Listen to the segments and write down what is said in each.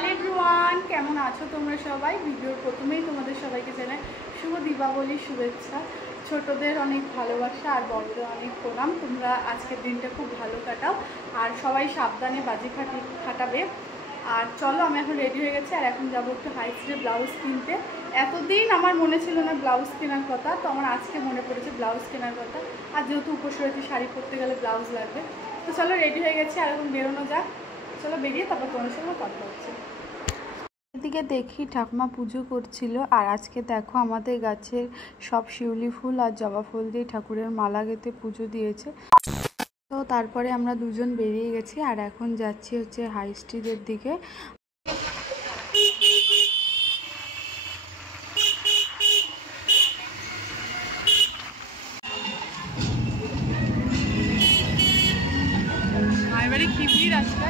Hello everyone, কেমন আছো তোমরা সবাই? ভিডিওর প্রথমেই তোমাদের সবাইকে জানাই শুভ দীপাবলির শুভেচ্ছা। ছোটদের অনেক ভালোবাসা আর বড়দের অনেক প্রণাম। তোমরা আজকের দিনটা খুব ভালো কাটাও আর সবাই সাবধানে বাজি ফাটাবে। আর চলো, আমি এখন রেডি হয়ে গেছি আর এখন যাবো একটু হাই স্টিলের ব্লাউজ কিনতে। এতদিন আমার মনে ছিল না ব্লাউজ কেনার কথা, তো আমার আজকে মনে পড়েছে ব্লাউজ কেনার কথা। আর যেহেতু উপোস রয়েছে, শাড়ি পরতে গেলে ব্লাউজ লাগবে। তো চলো, রেডি হয়ে গেছি আর এখন বেরোনো যাক। চলো বেরিয়ে তারপর তোমার সঙ্গে কথা হচ্ছে। এদিকে দেখি ঠাকুমা পুজো করছিল আর আজকে দেখো আমাদের গাছের সব শিউলি ফুল আর জবা ফুল দিয়ে ঠাকুরের মালা গেঁথে পুজো দিয়েছে। তো তারপরে আমরা দুজন বেরিয়ে গেছি আর এখন যাচ্ছি হচ্ছে হাই স্ট্রিটের দিকে। এবারে কি ভিড় আসবে।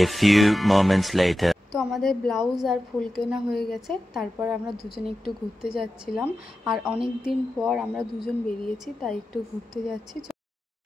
A few moments later. তো আমাদের ব্লাউজ আর ফুল কেনা হয়ে গেছে, তারপর আমরা দুজনে একটু ঘুরতে যাচ্ছিলাম। আর অনেক দিন পর আমরা দুজন বেরিয়েছি, তাই একটু ঘুরতে যাচ্ছি।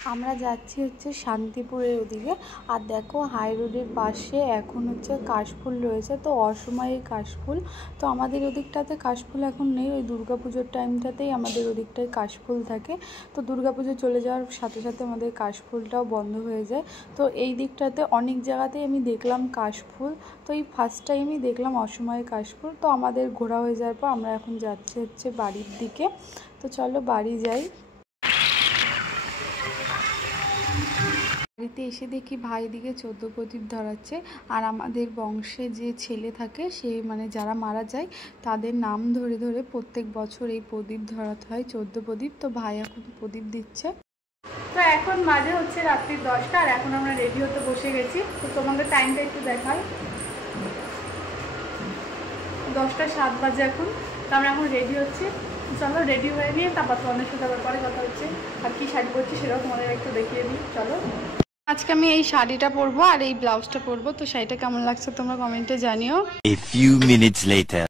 আমরা যাচ্ছি হচ্ছে শান্তিপুরের ওদিকে। আর দেখো হাই রোডের পাশে এখন হচ্ছে কাশফুল রয়েছে, তো অসময়ে কাশফুল। তো আমাদের ওদিকটাতে কাশফুল এখন নেই, ওই দুর্গাপুজোর টাইমটাতেই আমাদের ওদিকটায় কাশফুল থাকে। তো দুর্গাপুজো চলে যাওয়ার সাথে সাথে আমাদের কাশফুলটাও বন্ধ হয়ে যায়। তো এই দিকটাতে অনেক জায়গাতেই আমি দেখলাম কাশফুল, তো এই ফার্স্ট টাইমই দেখলাম অসময়ে কাশফুল। তো আমাদের ঘোরা হয়ে যাওয়ার পর আমরা এখন যাচ্ছি হচ্ছে বাড়ির দিকে। তো চলো বাড়ি যাই। বাড়িতে এসে দেখি ভাই দিকে 14 প্রদীপ ধরাচ্ছে। আর আমাদের বংশে যে ছেলে থাকে, সে মানে যারা মারা যায় তাদের নাম ধরে ধরে প্রত্যেক বছর এই প্রদীপ ধরাতে হয়, 14 প্রদীপ। তো ভাই এখন প্রদীপ দিচ্ছে। তো এখন বাজে হচ্ছে রাত্রি 10টা আর এখন আমরা রেডি হতে বসে গেছি। তো তোমাদের টাইমটা একটু দেখাই, 10টা 7 বাজে এখন। তো আমরা এখন রেডি হচ্ছি। চলো রেডি হয়ে নিয়ে তারপর তোমাদের সাথে আবার পরে কথা হচ্ছে। আর কি শাড়ি পরছি সেটাও তোমাদের একটু দেখিয়ে দিই। চলো, আজকে আমি এই শাড়িটা পরবো আর এই ব্লাউজটা পরবো। তো শাড়িটা কেমন লাগছে তোমরা কমেন্টে জানিও। A few minutes later.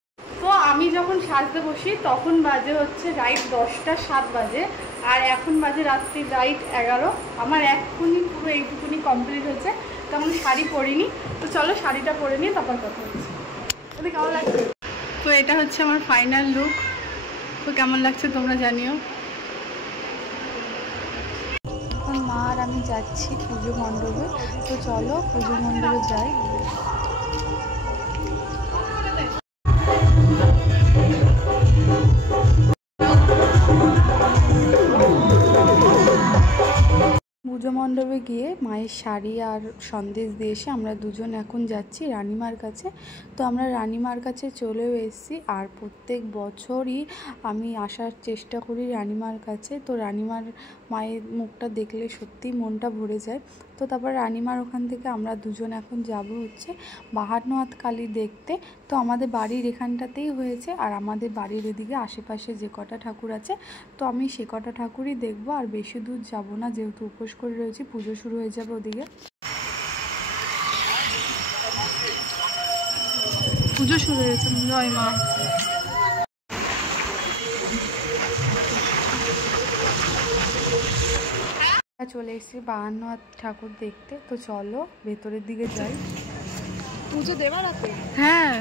তো আমি যখন সাজতে বসি তখন বাজে হচ্ছে রাইট 10টা 7 বাজে আর এখন বাজে রাত্রি রাইট 11। আমার এক্ষুনি পুরো এইটুকুনি কমপ্লিট হচ্ছে। তো আমি শাড়ি পরিনি। তো চলো শাড়িটা পরে নিয়ে তারপর কথা হচ্ছে। ওদের কেমন লাগছে? তো এটা হচ্ছে আমার ফাইনাল লুক। তো কেমন লাগছে তোমরা জানিও। এখন মা আর আমি যাচ্ছি পুজো মণ্ডপে। তো চলো পুজো মণ্ডপে যাই। পুজো মণ্ডপে গিয়ে মায়ের শাড়ি আর সন্দেশ দিয়ে এসে আমরা দুজন এখন যাচ্ছি রানীমার কাছে। তো আমরা রানীমার কাছে চলেও এসেছি আর প্রত্যেক বছরই আমি আসার চেষ্টা করি রানীমার কাছে। তো রানীমার মায়ের মুখটা দেখলে সত্যিই মনটা ভরে যায়। তো তারপর রানীমার ওখান থেকে আমরা দুজন এখন যাব হচ্ছে বাহান্ন হাত কালী দেখতে। তো আমাদের বাড়ির এখানটাতেই হয়েছে আর আমাদের বাড়ির এদিকে আশেপাশে যে কটা ঠাকুর আছে, তো আমি সে কটা ঠাকুরই দেখবো। আর বেশি দূর যাব না, যেহেতু উপোস করে রয়েছি, পুজো শুরু হয়ে যাবে ওদিকে। পুজো শুরু হয়েছে, জয় মা। চলে এসেছি 52 হাত ঠাকুর দেখতে। তো চলো ভেতরের দিকে যাই। পুজো দেবার আছে? হ্যাঁ।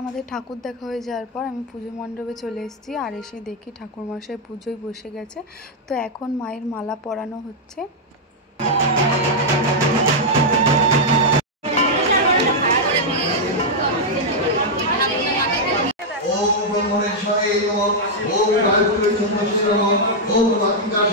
আমাদের ঠাকুর দেখা হয়ে যাওয়ার পর আমি পুজো মণ্ডপে চলে এসেছি আর এসে দেখি ঠাকুরমশাই পুজোয় বসে গেছে। তো এখন মায়ের মালা পরানো হচ্ছে। ওম ব্রহ্মণেশ্বরায় নমঃ, ওম গায়ত্রী চন্দ্রস্য নমঃ, ওম লক্ষ্মীকাশ।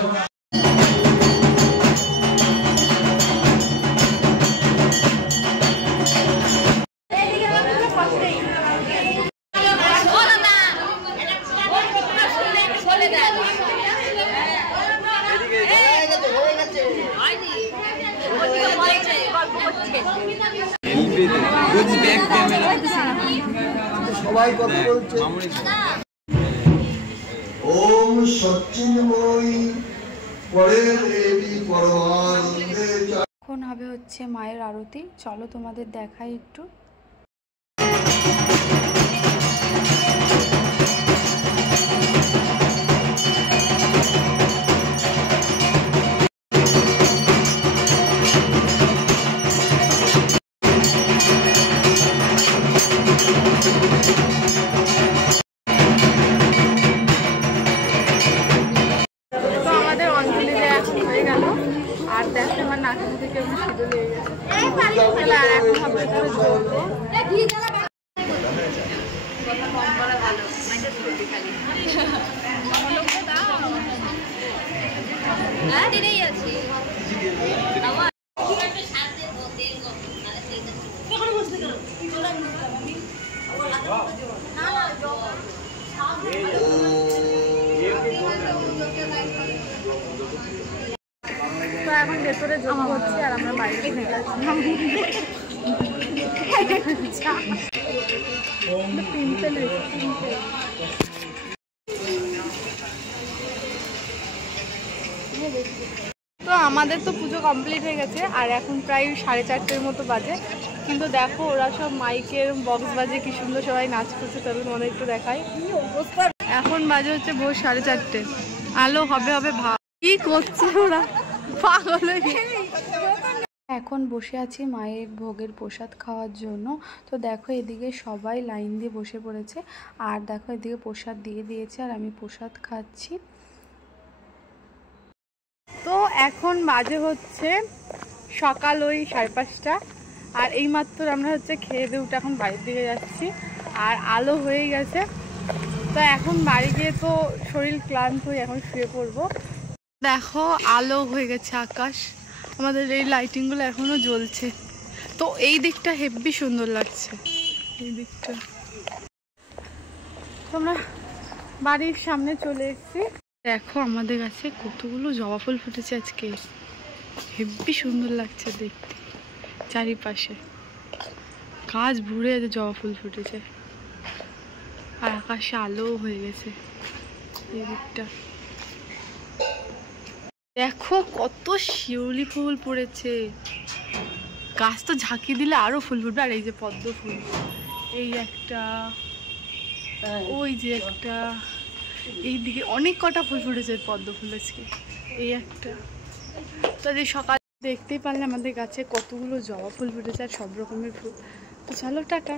সবাই কথা বলছে। ওম সচ্চিন্ময়ী পরে দেবী পরমানন্দে। এখন হবে হচ্ছে মায়ের আরতি, চলো তোমাদের দেখাই একটু। তো আমাদের অঞ্জলি দেওয়া হয়ে গেল, আর দেখো আমার নাকের থেকে আমি সিঁদুর লেগে গেছে। আর এখন হবে করে জ্বলবো। তো এখন ভেতরে যোগ হচ্ছে আর আমরা বাইরে ঘুরে যাচ্ছিলাম। তো আমাদের তো পুজো কমপ্লিট হয়ে গেছে, আর এখন প্রায় 4:30 মতো বাজে। কিন্তু দেখো ওরা সব মাইকের বক্স বাজে কি সুন্দর সবাই নাচ করছে। চলো তোমাদের একটু দেখাই। এখন বাজে হচ্ছে ভোর 4:30। আলো হবে হবে ভাব, কি করছে ওরা পাগল হয়ে গেছে। এখন বসে আছি মায়ের ভোগের প্রসাদ খাওয়ার জন্য। তো দেখো এদিকে সবাই লাইন দিয়ে বসে পড়েছে, আর দেখো এদিকে প্রসাদ দিয়ে দিয়েছে আর আমি প্রসাদ খাচ্ছি। তো এখন বাজে হচ্ছে সকাল ওই 5:30, আর এইমাত্র আমরা হচ্ছে খেয়ে দিয়ে উঠে এখন বাড়ির দিকে যাচ্ছি, আর আলো হয়ে গেছে। তো এখন বাড়ি গিয়ে তো শরীর ক্লান্ত হয়ে এখন শুয়ে পড়বো। দেখো আলো হয়ে গেছে আকাশ, আমাদের এই লাইটিংগুলো এখনো জ্বলছে। তো এই দিকটা হেব্বি সুন্দর লাগছে, এই দিকটা। তোমরা বাড়ির সামনে চলে এসেছি, দেখো আমাদের কাছে কতগুলো জবা ফুল ফুটেছে আজকে, হেব্বি সুন্দর লাগছে দেখতে। চারিপাশে গাছ ভরে জবা ফুল ফুটেছে, আর আকাশে আলো হয়ে গেছে এই দিকটা। দেখো কত শিউলি ফুল পড়েছে, গাছ তো ঝাঁকি দিলে আরো ফুল ফুটবে। আর এই যে পদ্ম ফুল, এই একটা, ওই যে একটা, এই দিকে অনেক কটা ফুল ফুটেছে পদ্ম ফুল আজকে, এই একটা। তো যে সকাল দেখতেই পারলে আমাদের গাছে কতগুলো জবা ফুল ফুটেছে আর সব রকমের ফুল। তো চলো টাটা।